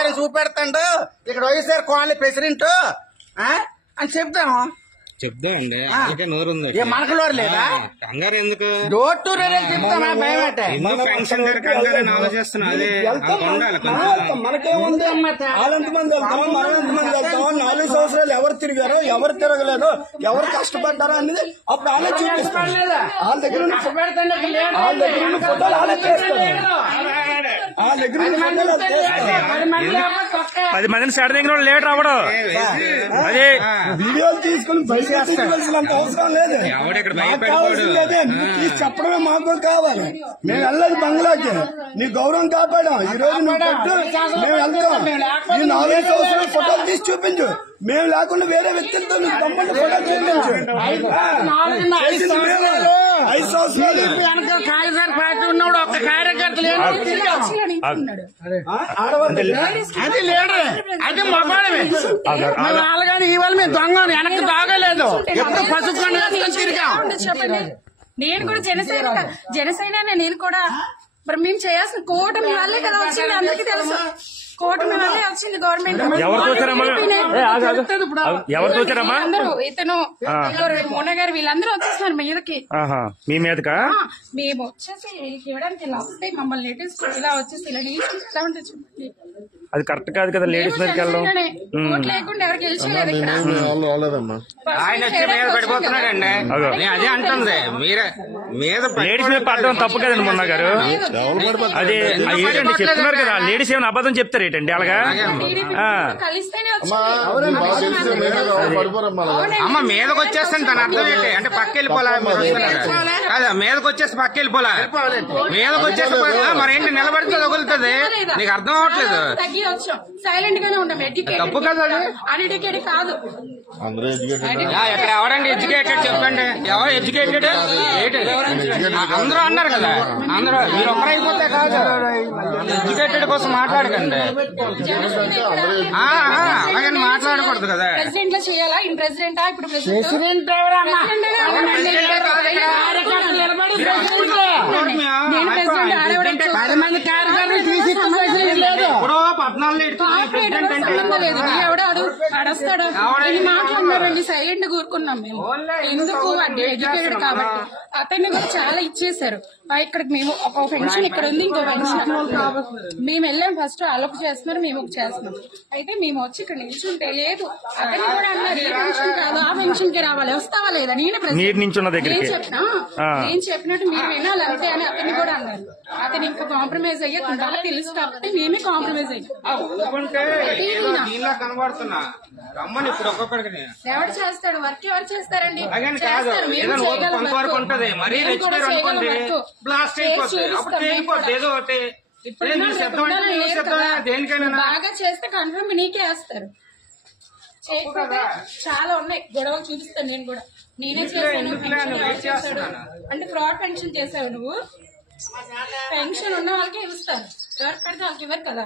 గారిని చూపెడతాడు ఇక్కడ YSR colony president అని చెప్తాము. చెప్దామండి, అందుకే నోరుంది. మనకు నోరు లేదా? కంగారు ఎందుకు? డోర్ టు డోర్ చెప్తామా? భయం అంటే పెన్షన్ ఆలోచిస్తున్నా. అదే మనకేముంది, వాళ్ళెంతమంది వెళ్తాం, మనం ఎంతమంది వెళ్తాం, 4 సంవత్సరాలు ఎవరు తిరిగారో ఎవరు తిరగలేదో ఎవరు కష్టపడ్డారో అనేది అప్పుడు వాళ్ళే చూపిస్తాం. వాళ్ళ దగ్గర ఉన్న ఫోటోలు వాళ్ళే చేస్తారు. వాళ్ళ దగ్గర ఉన్న ఫోటోలు 10 మందిని సెడ దగ్గర లేట్ రావడం, అదే వీడియోలు తీసుకుని బయట తీసుకోవాల్సినంత అవసరం లేదు. మాకు కావాల్సింది అదే, నువ్వు తీసి చెప్పడమే మాకు కావాలి. మేము వెళ్ళదు బంగ్లాకి, నీ గౌరవం కాపాడాం. ఈ రోజు నువ్వు పెట్టు, మేము వెళ్తాం. ఈ 4 సంవత్సరాలు ఫోటోలు తీసి చూపించు. మేము లేకుండా వేరే వ్యక్తులతో నువ్వు తమ్ముడు ఫోటో చూపించు. 5 సంవత్సరాలు కాళీసారి పార్టీ ఉన్నాడు, ఒక్క కార్యకర్త లేడు. అది లీడరే, అది మగాడమే. వాళ్ళగాని ఇవాళ మేము దొంగ వెనక్కి తాగలేదు. ఎప్పుడు పసుపు తిరిగాం. నేను కూడా జనసేన నేను కూడా. మరి మేము చేయాల్సిన కూటమి వల్లే కదా వచ్చింది, అందరికీ తెలుసు. కూటమి వల్లే వచ్చింది గవర్నమెంట్. ఎవరు చూసారమ్మా? అందరూ ఇతను మోన గారు వీళ్ళందరూ వచ్చేస్తున్నారు మీదకి. మీ మీదకా? మేము వచ్చేసి ఇవ్వడానికి ఇలా వస్తే మమ్మల్ని లేటెస్ట్ ఇలా వచ్చేసి ఇలా ఎలా ఉంటుంది చూడండి. అది కరెక్ట్ కాదు కదా, లేడీస్ మీదకి వెళ్ళడం. లేకుండా ఎవరికి గెలిచలేదు ఇక్కడ. ఆయన వచ్చి మీద పడిపోతున్నాడండి. అదే అంటుంది, మీరే మీద లేడీస్ మీద పడడం తప్పు కదండి మొన్న గారు. అదే ఏంటండి చెప్తున్నారు కదా, లేడీస్ ఏమైనా అబద్ధం చెప్తారు ఏంటండి అలాగా? కలిస్తేనే అమ్మ మీదకి వచ్చేస్తాను తన అర్థం ఏంటి అంటే పక్క వెళ్ళిపోలే, అదే మీదకి వచ్చేసి పక్క వెళ్ళిపోలే, మీదకి వచ్చేసి మరేంటి నిలబడితే తగులుతుంది. నీకు అర్థం అవ్వట్లేదు. సైలెంట్ గానే ఉంటాం. తప్పు కదా, అన్ఎడ్యుకేటెడ్ కాదు. ఇక్కడ ఎవరండి ఎడ్యుకేటెడ్ చెప్పండి, ఎవరు ఎడ్యుకేటెడ్? అందరూ అన్నారు కదా, అందరూ మీరు ఒక్కరు అయిపోతే కాదు. ఎడ్యుకేటెడ్ కోసం మాట్లాడకండి, అలాగని మాట్లాడకూడదు కదా. ప్రెసిడెంట్ లో చేయాలా? ఇన్ ప్రెసిడెంటా? ఇప్పుడు ప్రెసిడెంట్ అడస్తాడు మాట్లాడినారండి. సైలెంట్ కూరుకున్నాం మేము. ఎందుకు అంటే ఎడ్యుకేటెడ్ కాబట్టి. అతన్ని కూడా చాలా ఇచ్చేసారు. ఇక్కడ మేము ఒక పెన్షన్ ఇక్కడ ఉంది, ఇంకో పెన్షన్ మేము వెళ్ళాం. ఫస్ట్ అలొక చేస్తున్నారు, మేము ఒక చేస్తున్నాం. అయితే మేము వచ్చి ఇక్కడ నిల్చుంటే లేదు, అతన్ని కూడా అన్నారు ఏ పెన్షన్ కాదు ఆ పెన్షన్ కి రావాలి, వస్తావా లేదా? నేను చెప్పినట్టు మీరు వినాలి అంతే అని అతన్ని కూడా అన్నారు. అతను ఇంకా కాంప్రమైజ్ అయ్యే బాగా తెలుసు కాబట్టి మేమే కాంప్రమైజ్ అయ్యాం. ఎవరు చేస్తాడు వర్క్? ఎవరు చేస్తారండి? బాగా చేస్తే కన్ఫర్మ్ నీకే వేస్తారు. చేయకపోతే చాలా ఉన్నాయి గొడవలు చూపిస్తాను. నేను కూడా నేనే చేశాను. అంటే ఫ్రాడ్ పెన్షన్ చేసావు నువ్వు. పెన్షన్ ఉన్న వాళ్ళకే ఇస్తారు, ఎవరు పడితే వాళ్ళకి ఇవ్వరు కదా.